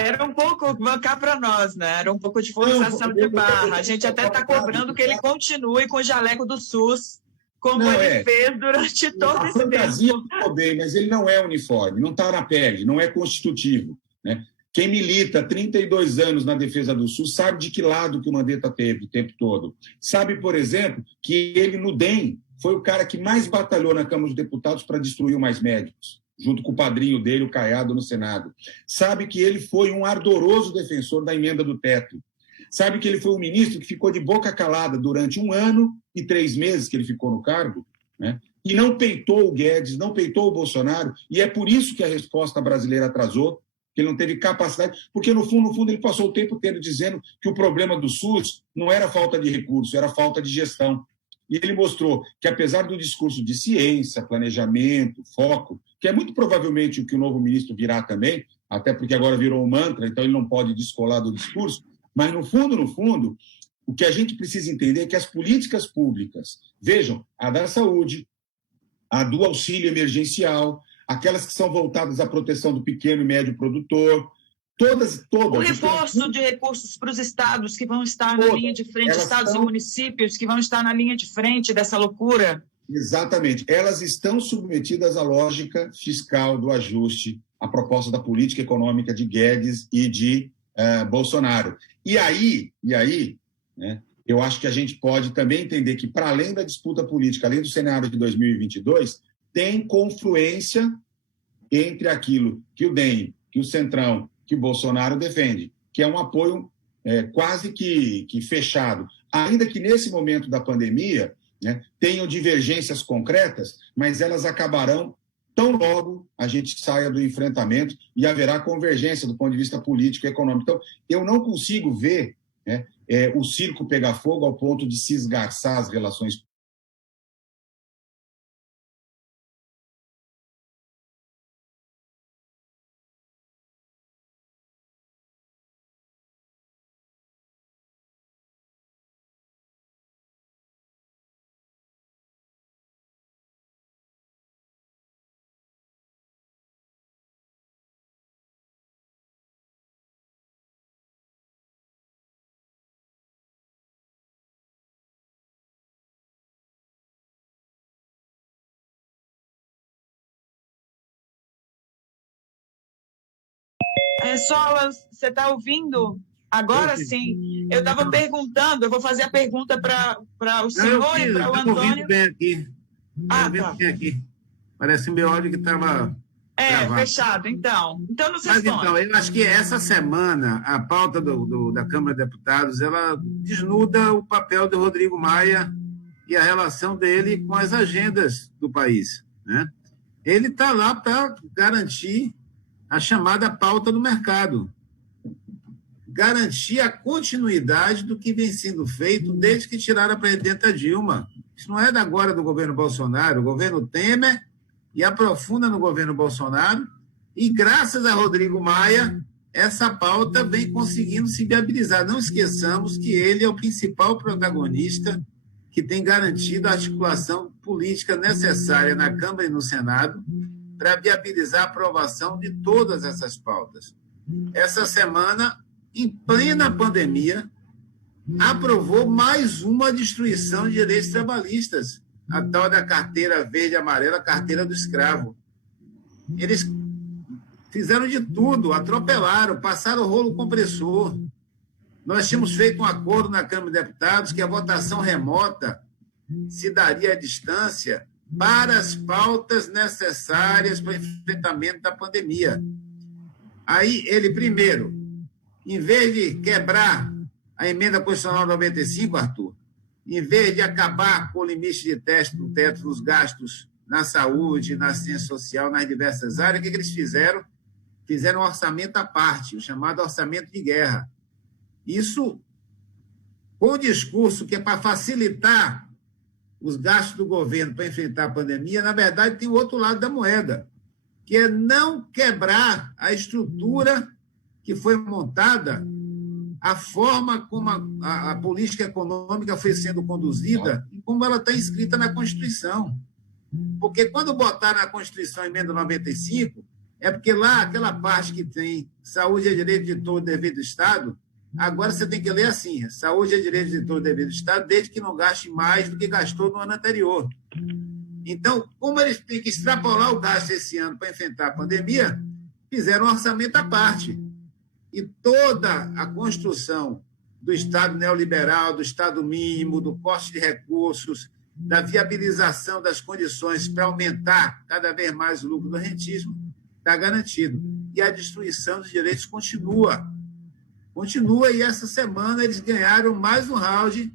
Era um pouco bancar para nós, né? Era um pouco de forçação de barra. A gente até está cobrando que ele continue com o jaleco do SUS, como ele fez durante todo esse tempo. A fantasia ficou bem, mas ele não é uniforme, não está na pele, não é constitutivo, né? Quem milita 32 anos na defesa do SUS sabe de que lado que o Mandetta teve o tempo todo. Sabe, por exemplo, que ele no DEM foi o cara que mais batalhou na Câmara dos Deputados para destruir o Mais Médicos, junto com o padrinho dele, o Caiado, no Senado. Sabe que ele foi um ardoroso defensor da emenda do teto. Sabe que ele foi um ministro que ficou de boca calada durante 1 ano e 3 meses que ele ficou no cargo, né? E não peitou o Guedes, não peitou o Bolsonaro, e é por isso que a resposta brasileira atrasou, que ele não teve capacidade, porque, no fundo, ele passou o tempo inteiro dizendo que o problema do SUS não era falta de recurso, era falta de gestão. E ele mostrou que, apesar do discurso de ciência, planejamento, foco, que é muito provavelmente o que o novo ministro virá também, até porque agora virou um mantra, então ele não pode descolar do discurso, mas, no fundo, o que a gente precisa entender é que as políticas públicas, vejam, a da saúde, a do auxílio emergencial, aquelas que são voltadas à proteção do pequeno e médio produtor, todas. O reforço de recursos para os estados que vão estar na linha de frente, estados e municípios que vão estar na linha de frente dessa loucura. Exatamente. Elas estão submetidas à lógica fiscal do ajuste, à proposta da política econômica de Guedes e de Bolsonaro. E aí, né, eu acho que a gente pode também entender que, para além da disputa política, além do cenário de 2022, tem confluência entre aquilo que o DEM, que o Centrão, que o Bolsonaro defende, que é um apoio quase que fechado. Ainda que nesse momento da pandemia, né, tenham divergências concretas, mas elas acabarão tão logo a gente saia do enfrentamento e haverá convergência do ponto de vista político e econômico. Então, eu não consigo ver, né, o circo pegar fogo ao ponto de se esgarçar as relações. Solas, você está ouvindo? Agora sim. Eu estava perguntando, eu vou fazer a pergunta para o senhor e para o Antônio. Estou ouvindo bem aqui. Tá. Bem aqui. Parece meu áudio que estava fechado, então. Então não se esconde. Mas então, eu acho que essa semana a pauta da Câmara de Deputados, ela desnuda o papel do Rodrigo Maia e a relação dele com as agendas do país, né? Ele está lá para garantir a chamada pauta do mercado, garantir a continuidade do que vem sendo feito desde que tiraram a presidenta Dilma. Isso não é da agora do governo Bolsonaro, o governo Temer, e aprofunda no governo Bolsonaro, e graças a Rodrigo Maia, essa pauta vem conseguindo se viabilizar. Não esqueçamos que ele é o principal protagonista que tem garantido a articulação política necessária na Câmara e no Senado para viabilizar a aprovação de todas essas pautas. Essa semana, em plena pandemia, aprovou mais uma destruição de direitos trabalhistas, a tal da carteira verde e amarela, a carteira do escravo. Eles fizeram de tudo, atropelaram, passaram o rolo compressor. Nós tínhamos feito um acordo na Câmara de Deputados que a votação remota se daria à distância para as pautas necessárias para o enfrentamento da pandemia. Aí ele, primeiro, em vez de quebrar a emenda constitucional 95, Arthur, em vez de acabar com o limite de teto dos gastos na saúde, na ciência social, nas diversas áreas, o que eles fizeram? Fizeram um orçamento à parte, o chamado orçamento de guerra. Isso, com o discurso que é para facilitar os gastos do governo para enfrentar a pandemia, na verdade, tem o outro lado da moeda, que é não quebrar a estrutura que foi montada, a forma como a política econômica foi sendo conduzida e como ela está inscrita na Constituição. Porque quando botaram na Constituição a emenda 95, é porque lá, aquela parte que tem saúde é direito de todo dever do Estado, agora você tem que ler assim, saúde é direito de todo dever do Estado, desde que não gaste mais do que gastou no ano anterior. Então, como eles têm que extrapolar o gasto esse ano para enfrentar a pandemia, fizeram um orçamento à parte. E toda a construção do Estado neoliberal, do Estado mínimo, do corte de recursos, da viabilização das condições para aumentar cada vez mais o lucro do rentismo, está garantido. E a destruição dos direitos continua. Continua, e essa semana eles ganharam mais um round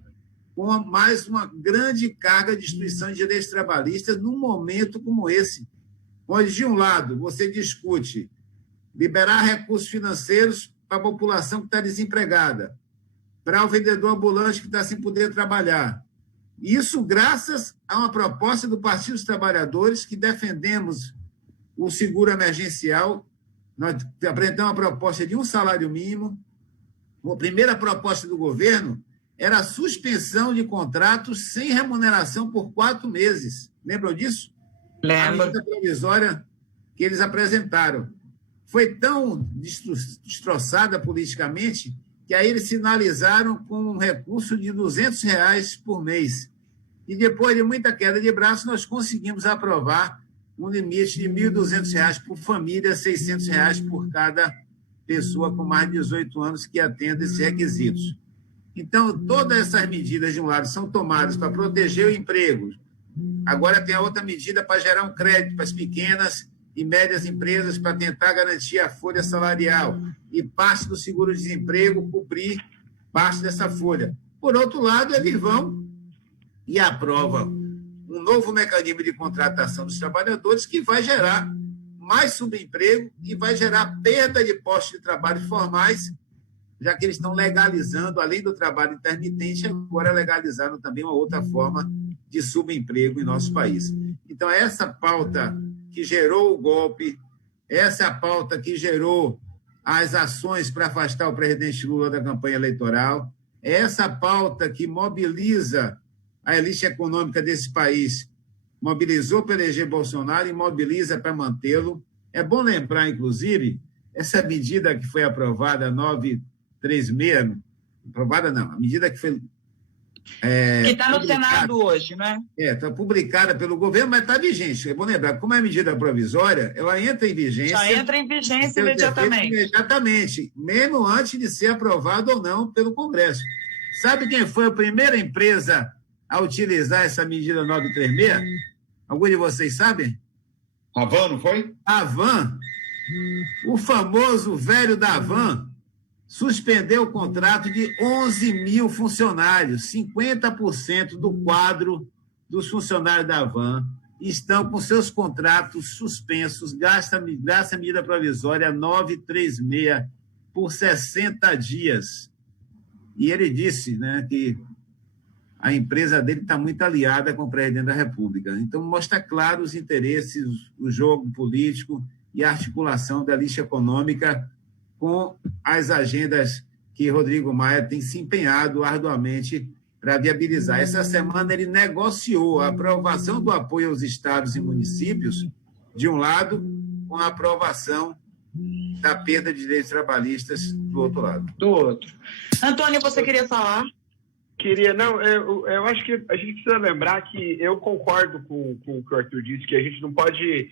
com mais uma grande carga de destruição de direitos trabalhistas num momento como esse, onde, de um lado, você discute liberar recursos financeiros para a população que está desempregada, para o vendedor ambulante que está sem poder trabalhar. Isso graças a uma proposta do Partido dos Trabalhadores, que defendemos o seguro emergencial. Nós apresentamos uma proposta de um salário mínimo. A primeira proposta do governo era a suspensão de contratos sem remuneração por 4 meses. Lembram disso? Lembro. A medida provisória que eles apresentaram foi tão destroçada politicamente que aí eles sinalizaram com um recurso de R$200 por mês. E depois de muita queda de braço, nós conseguimos aprovar um limite de R$1.200 por família, R$600 por cada pessoa com mais de 18 anos que atenda esses requisitos. Então, todas essas medidas, de um lado, são tomadas para proteger o emprego. Agora tem a outra medida para gerar um crédito para as pequenas e médias empresas para tentar garantir a folha salarial e parte do seguro-desemprego cobrir parte dessa folha. Por outro lado, eles vão e aprovam um novo mecanismo de contratação dos trabalhadores que vai gerar mais subemprego e vai gerar perda de postos de trabalho formais, já que eles estão legalizando, além do trabalho intermitente, agora legalizaram também uma outra forma de subemprego em nosso país. Então, essa pauta que gerou o golpe, essa é a pauta que gerou as ações para afastar o presidente Lula da campanha eleitoral, essa pauta que mobiliza a elite econômica desse país, mobilizou para eleger Bolsonaro e mobiliza para mantê-lo. É bom lembrar, inclusive, essa medida que foi aprovada, 936, aprovada não, a medida que foi... que está no Senado hoje, não é? Está publicada pelo governo, mas está vigente. É bom lembrar, como é medida provisória, ela entra em vigência... Já entra em vigência imediatamente. Imediatamente, mesmo antes de ser aprovado ou não pelo Congresso. Sabe quem foi a primeira empresa a utilizar essa medida 936? Algum de vocês sabem? A Van, não foi? A Van, o famoso velho da Van, suspendeu o contrato de 11 mil funcionários. 50% do quadro dos funcionários da Van estão com seus contratos suspensos, gasta a medida provisória 936 por 60 dias. E ele disse, né, que a empresa dele está muito aliada com o presidente da República. Então, mostra claro os interesses, o jogo político e a articulação da elite econômica com as agendas que Rodrigo Maia tem se empenhado arduamente para viabilizar. Essa semana ele negociou a aprovação do apoio aos estados e municípios, de um lado, com a aprovação da perda de direitos trabalhistas do outro lado. Do outro. Antônio, você queria falar? Queria, não, eu acho que a gente precisa lembrar que eu concordo com o que o Arthur disse, que a gente não pode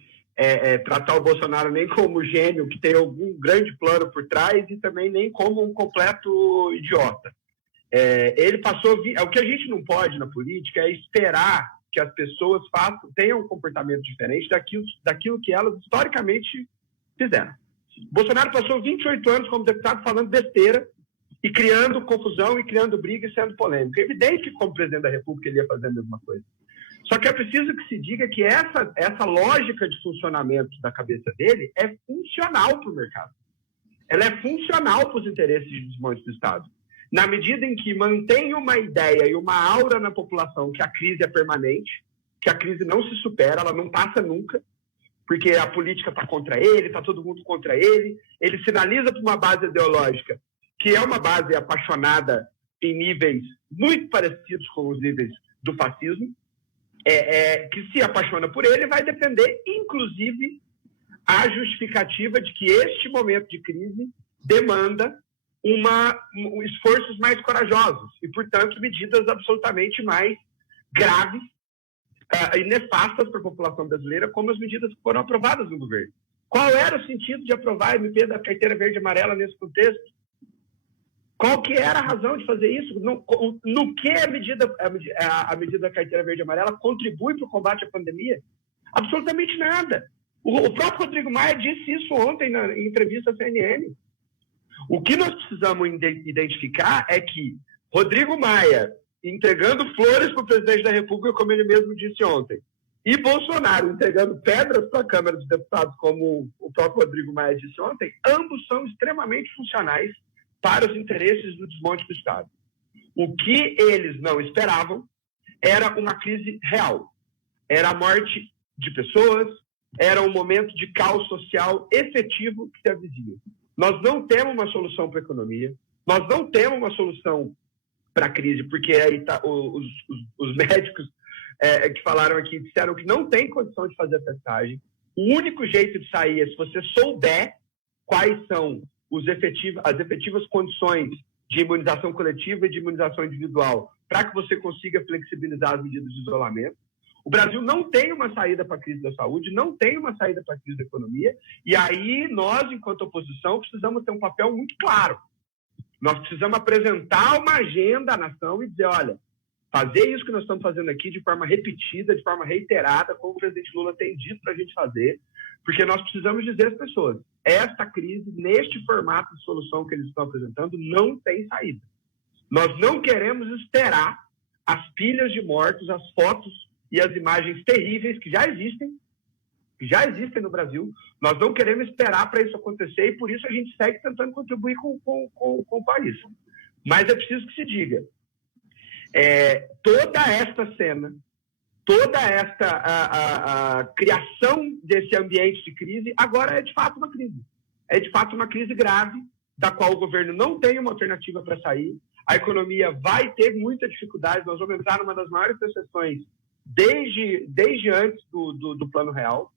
tratar o Bolsonaro nem como gênio que tem algum grande plano por trás e também nem como um completo idiota. Ele passou... O que a gente não pode na política é esperar que as pessoas tenham um comportamento diferente daquilo que elas historicamente fizeram. Bolsonaro passou 28 anos como deputado falando besteira e criando confusão e criando briga e sendo polêmico. É evidente que, como presidente da República, ele ia fazer a mesma coisa. Só que é preciso que se diga que essa lógica de funcionamento da cabeça dele é funcional para o mercado. Ela é funcional para os interesses de desmonte do Estado. Na medida em que mantém uma ideia e uma aura na população que a crise é permanente, que a crise não se supera, ela não passa nunca, porque a política está contra ele, está todo mundo contra ele, ele sinaliza para uma base ideológica que é uma base apaixonada em níveis muito parecidos com os níveis do fascismo, que se apaixona por ele, vai defender, inclusive, a justificativa de que este momento de crise demanda esforços mais corajosos e, portanto, medidas absolutamente mais graves e nefastas para a população brasileira, como as medidas que foram aprovadas no governo. Qual era o sentido de aprovar a MP da carteira verde e amarela nesse contexto? Qual que era a razão de fazer isso? No que a medida da carteira verde e amarela contribui para o combate à pandemia? Absolutamente nada. O próprio Rodrigo Maia disse isso ontem em entrevista à CNN. O que nós precisamos identificar é que Rodrigo Maia entregando flores para o presidente da República, como ele mesmo disse ontem, e Bolsonaro entregando pedras para a Câmara dos Deputados, como o próprio Rodrigo Maia disse ontem, ambos são extremamente funcionais para os interesses do desmonte do Estado. O que eles não esperavam era uma crise real. Era a morte de pessoas, era um momento de caos social efetivo que se avizinha. Nós não temos uma solução para a economia, nós não temos uma solução para a crise, porque aí os médicos que falaram aqui disseram que não tem condição de fazer a testagem. O único jeito de sair é se você souber quais são as efetivas condições de imunização coletiva e de imunização individual, para que você consiga flexibilizar as medidas de isolamento. O Brasil não tem uma saída para a crise da saúde, não tem uma saída para a crise da economia, e aí nós, enquanto oposição, precisamos ter um papel muito claro. Nós precisamos apresentar uma agenda à nação e dizer, olha, fazer isso que nós estamos fazendo aqui de forma repetida, de forma reiterada, como o presidente Lula tem dito para a gente fazer, porque nós precisamos dizer às pessoas, esta crise, neste formato de solução que eles estão apresentando, não tem saída. Nós não queremos esperar as pilhas de mortos, as fotos e as imagens terríveis que já existem no Brasil. Nós não queremos esperar para isso acontecer e por isso a gente segue tentando contribuir com o país. Mas é preciso que se diga, toda esta cena, toda esta a criação desse ambiente de crise, agora é de fato uma crise. É de fato uma crise grave, da qual o governo não tem uma alternativa para sair. A economia vai ter muita dificuldade, nós vamos entrar numa das maiores recessões desde antes do Plano Real.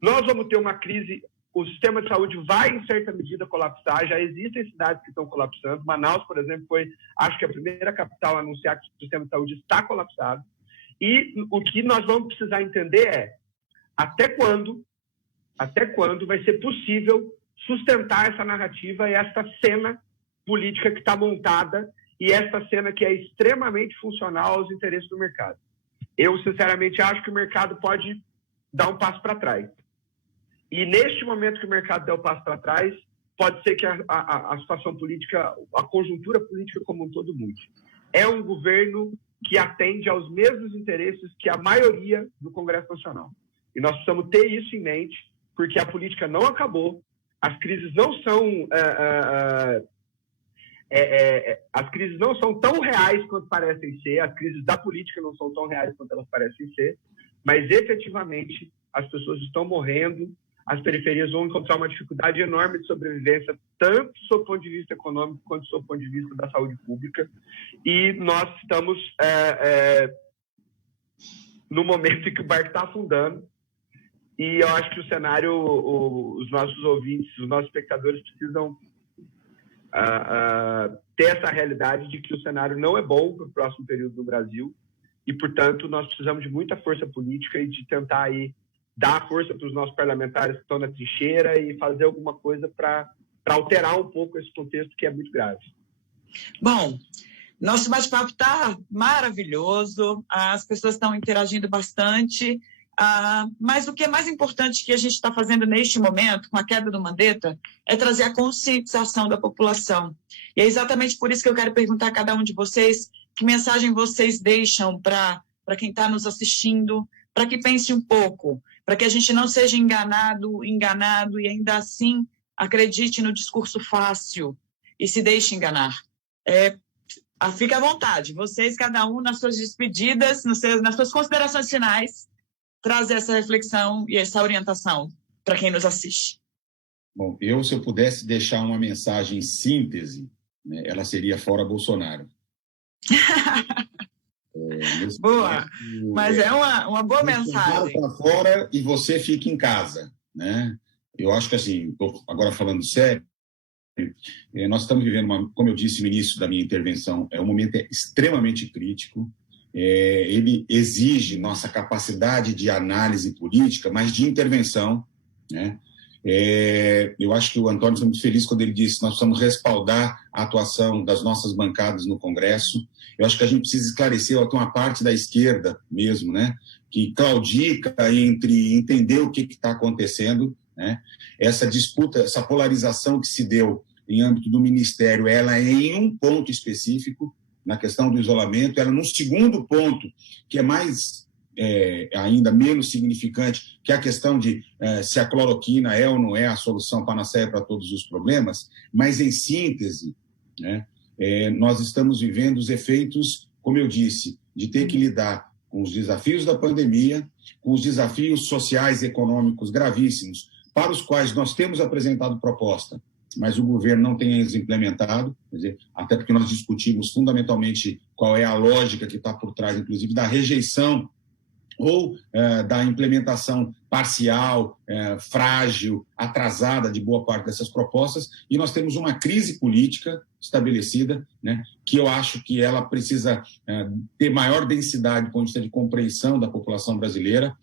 Nós vamos ter uma crise, o sistema de saúde vai, em certa medida, colapsar. Já existem cidades que estão colapsando. Manaus, por exemplo, foi, acho que a primeira capital a anunciar que o sistema de saúde está colapsado. E o que nós vamos precisar entender é até quando vai ser possível sustentar essa narrativa e essa cena política que está montada e essa cena que é extremamente funcional aos interesses do mercado. Eu, sinceramente, acho que o mercado pode dar um passo para trás. E neste momento que o mercado der um passo para trás, pode ser que a situação política, a conjuntura política como um todo mude. É um governo que atende aos mesmos interesses que a maioria do Congresso Nacional. E nós precisamos ter isso em mente, porque a política não acabou, as crises não são... as crises não são tão reais quanto parecem ser, as crises da política não são tão reais quanto elas parecem ser, mas efetivamente as pessoas estão morrendo, as periferias vão encontrar uma dificuldade enorme de sobrevivência, tanto do ponto de vista econômico quanto do ponto de vista da saúde pública, e nós estamos no momento em que o barco está afundando, e eu acho que o cenário, os nossos ouvintes, os nossos espectadores precisam ter essa realidade de que o cenário não é bom para o próximo período do Brasil e, portanto, nós precisamos de muita força política e de tentar aí dar força para os nossos parlamentares que estão na trincheira e fazer alguma coisa para alterar um pouco esse contexto que é muito grave. Bom, nosso bate-papo está maravilhoso, as pessoas estão interagindo bastante, mas o que é mais importante que a gente está fazendo neste momento, com a queda do Mandetta, é trazer a conscientização da população. E é exatamente por isso que eu quero perguntar a cada um de vocês que mensagem vocês deixam para quem está nos assistindo, para que pense um pouco, para que a gente não seja enganado e ainda assim acredite no discurso fácil e se deixe enganar. Fique à vontade, vocês, cada um, nas suas despedidas, nas suas considerações finais, trazer essa reflexão e essa orientação para quem nos assiste. Bom, se eu pudesse deixar uma mensagem em síntese, né, ela seria fora Bolsonaro. Boa, caso, mas é uma boa mensagem. Para fora e você fica em casa, né? Eu acho que, assim, estou agora falando sério, nós estamos vivendo, como eu disse no início da minha intervenção, um momento extremamente crítico. Ele exige nossa capacidade de análise política, mas de intervenção, né? Eu acho que o Antônio foi muito feliz quando ele disse que nós precisamos respaldar a atuação das nossas bancadas no Congresso. Eu acho que a gente precisa esclarecer até uma parte da esquerda mesmo, né, que claudica entre entender o que está acontecendo, né? Essa disputa, essa polarização que se deu em âmbito do Ministério, ela é em um ponto específico, na questão do isolamento, ela, num segundo ponto, que é mais ainda menos significante, que é a questão de se a cloroquina é ou não é a solução panaceia para todos os problemas, mas, em síntese, né, nós estamos vivendo os efeitos, como eu disse, de ter que lidar com os desafios da pandemia, com os desafios sociais e econômicos gravíssimos, para os quais nós temos apresentado proposta, mas o governo não tem as implementado, quer dizer, até porque nós discutimos fundamentalmente qual é a lógica que está por trás, inclusive, da rejeição ou da implementação parcial, frágil, atrasada de boa parte dessas propostas, e nós temos uma crise política estabelecida, né, que eu acho que ela precisa ter maior densidade do ponto de vista de compreensão da população brasileira,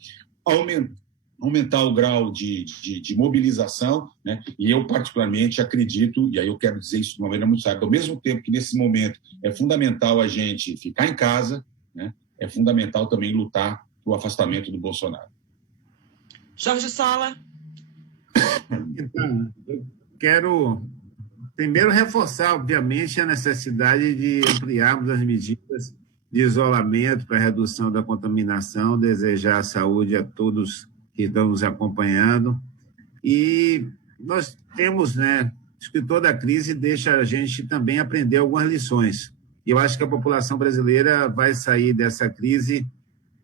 aumentar o grau de mobilização, né, e eu particularmente acredito, e aí eu quero dizer isso de uma maneira muito séria, ao mesmo tempo que nesse momento é fundamental a gente ficar em casa, né, é fundamental também lutar o afastamento do Bolsonaro. Jorge Sala. Então, eu quero primeiro reforçar, obviamente, a necessidade de ampliarmos as medidas de isolamento para redução da contaminação, desejar saúde a todos que estão nos acompanhando. E nós temos, né, acho que toda a crise deixa a gente também aprender algumas lições. E eu acho que a população brasileira vai sair dessa crise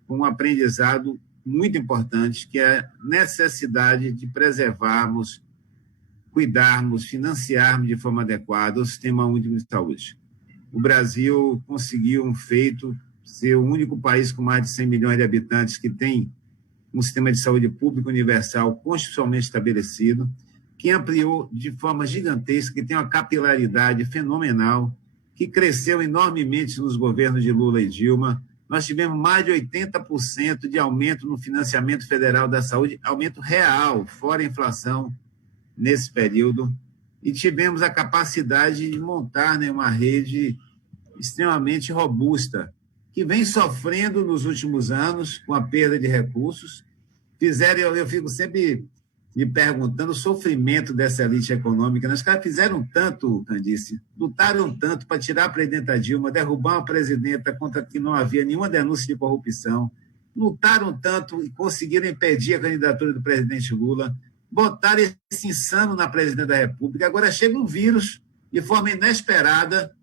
com um aprendizado muito importante, que é a necessidade de preservarmos, cuidarmos, financiarmos de forma adequada o Sistema Único de Saúde. O Brasil conseguiu um feito, ser o único país com mais de 100 milhões de habitantes que tem um sistema de saúde público universal constitucionalmente estabelecido, que ampliou de forma gigantesca, que tem uma capilaridade fenomenal, que cresceu enormemente nos governos de Lula e Dilma. Nós tivemos mais de 80% de aumento no financiamento federal da saúde, aumento real, fora a inflação, nesse período, e tivemos a capacidade de montar, né, uma rede extremamente robusta, que vem sofrendo nos últimos anos com a perda de recursos. Eu fico sempre me perguntando o sofrimento dessa elite econômica. Os caras fizeram tanto, Candice, lutaram tanto para tirar a presidenta Dilma, derrubar uma presidenta contra que não havia nenhuma denúncia de corrupção, lutaram tanto e conseguiram impedir a candidatura do presidente Lula, botaram esse insano na presidência da República. Agora chega um vírus de forma inesperada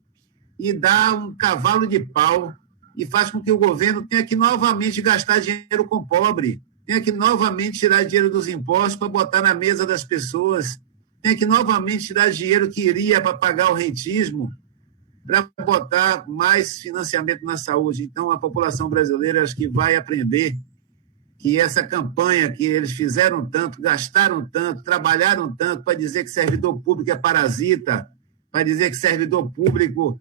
e dá um cavalo de pau e faz com que o governo tenha que novamente gastar dinheiro com pobre, tenha que novamente tirar dinheiro dos impostos para botar na mesa das pessoas, tenha que novamente tirar dinheiro que iria para pagar o rentismo, para botar mais financiamento na saúde. Então, a população brasileira acho que vai aprender que essa campanha que eles fizeram tanto, gastaram tanto, trabalharam tanto para dizer que servidor público é parasita, para dizer que servidor público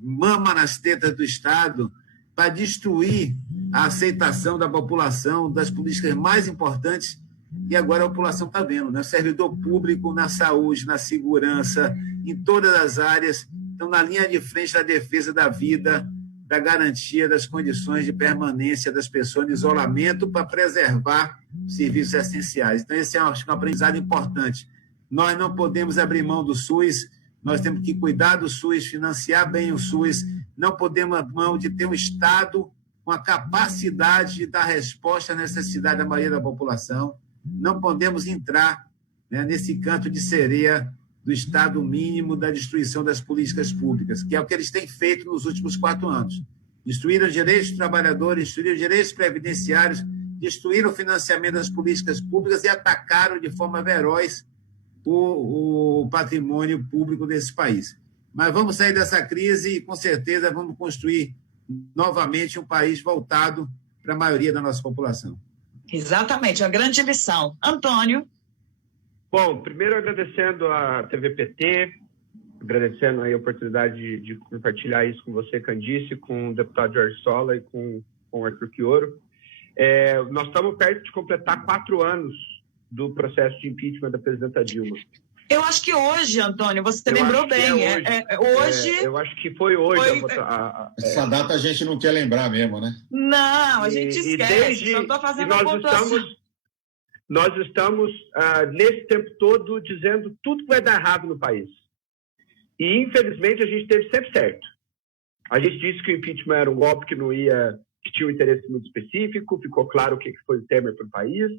mama nas tetas do Estado, para destruir a aceitação da população das políticas mais importantes, e agora a população está vendo, né? Servidor público na saúde, na segurança, em todas as áreas, estão na linha de frente da defesa da vida, da garantia das condições de permanência das pessoas em isolamento para preservar serviços essenciais. Então, esse é um aprendizado importante. Nós não podemos abrir mão do SUS, nós temos que cuidar do SUS, financiar bem o SUS, não podemos abrir mão de ter um Estado com a capacidade de dar resposta à necessidade da maioria da população, não podemos entrar, né, nesse canto de sereia do Estado mínimo da destruição das políticas públicas, que é o que eles têm feito nos últimos 4 anos. Destruíram os direitos dos trabalhadores, destruíram os direitos previdenciários, destruíram o financiamento das políticas públicas e atacaram de forma feroz o patrimônio público desse país. Mas vamos sair dessa crise e, com certeza, vamos construir novamente um país voltado para a maioria da nossa população. Exatamente, a grande lição. Antônio? Bom, primeiro agradecendo a TVPT, agradecendo aí a oportunidade de compartilhar isso com você, Candice, com o deputado Jorge Sola e com o Arthur Quioro. Nós estamos perto de completar 4 anos do processo de impeachment da presidenta Dilma. Eu acho que hoje, Antônio, você lembrou bem. Hoje. Eu acho que foi hoje. Essa data a gente não quer lembrar mesmo, né? Não, a gente esquece. Só estou fazendo a pontuação. Nós estamos, nesse tempo todo, dizendo tudo que vai dar errado no país. E, infelizmente, a gente esteve sempre certo. A gente disse que o impeachment era um golpe que tinha um interesse muito específico, ficou claro o que foi o Temer para o país.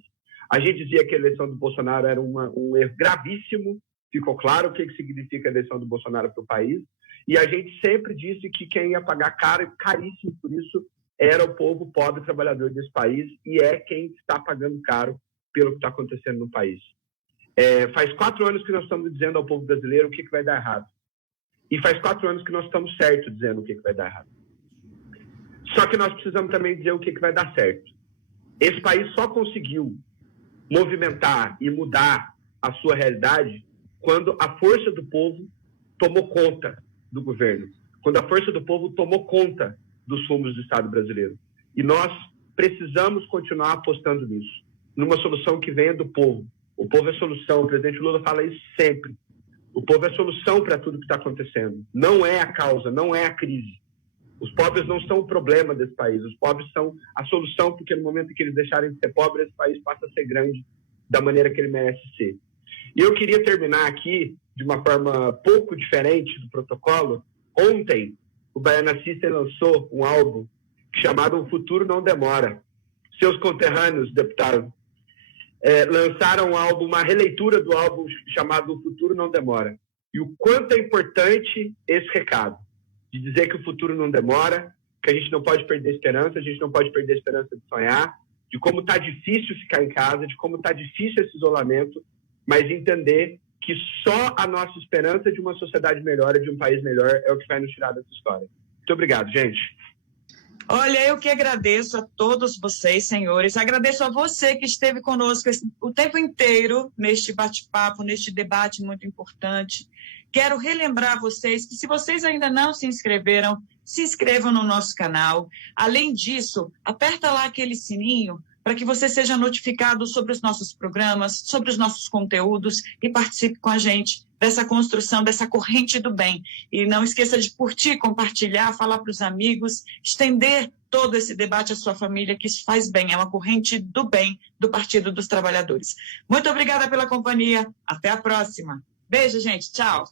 A gente dizia que a eleição do Bolsonaro era um erro gravíssimo, ficou claro o que significa a eleição do Bolsonaro para o país. E a gente sempre disse que quem ia pagar caríssimo por isso era o povo pobre trabalhador desse país, e é quem está pagando caro pelo que está acontecendo no país. Faz 4 anos que nós estamos dizendo ao povo brasileiro o que vai dar errado. E faz 4 anos que nós estamos certos dizendo o que vai dar errado. Só que nós precisamos também dizer o que vai dar certo. Esse país só conseguiu movimentar e mudar a sua realidade quando a força do povo tomou conta do governo, quando a força do povo tomou conta dos rumos do Estado brasileiro. E nós precisamos continuar apostando nisso, numa solução que venha do povo. O povo é solução, o presidente Lula fala isso sempre. O povo é solução para tudo que está acontecendo. Não é a causa, não é a crise. Os pobres não são o problema desse país, os pobres são a solução, porque no momento em que eles deixarem de ser pobres, esse país passa a ser grande da maneira que ele merece ser. E eu queria terminar aqui de uma forma pouco diferente do protocolo. Ontem, o Baiana System lançou um álbum chamado O Futuro Não Demora. Seus conterrâneos, deputado, lançaram um álbum, uma releitura do álbum chamado O Futuro Não Demora. E o quanto é importante esse recado, de dizer que o futuro não demora, que a gente não pode perder esperança, a gente não pode perder a esperança de sonhar, de como está difícil ficar em casa, de como está difícil esse isolamento, mas entender que só a nossa esperança de uma sociedade melhor, de um país melhor, é o que vai nos tirar dessa história. Muito obrigado, gente. Olha, eu que agradeço a todos vocês, senhores. Agradeço a você que esteve conosco o tempo inteiro neste bate-papo, neste debate muito importante. Quero relembrar a vocês que, se vocês ainda não se inscreveram, se inscrevam no nosso canal. Além disso, aperta lá aquele sininho para que você seja notificado sobre os nossos programas, sobre os nossos conteúdos e participe com a gente dessa construção, dessa corrente do bem. E não esqueça de curtir, compartilhar, falar para os amigos, estender todo esse debate à sua família, que isso faz bem, é uma corrente do bem do Partido dos Trabalhadores. Muito obrigada pela companhia, até a próxima. Beijo, gente, tchau.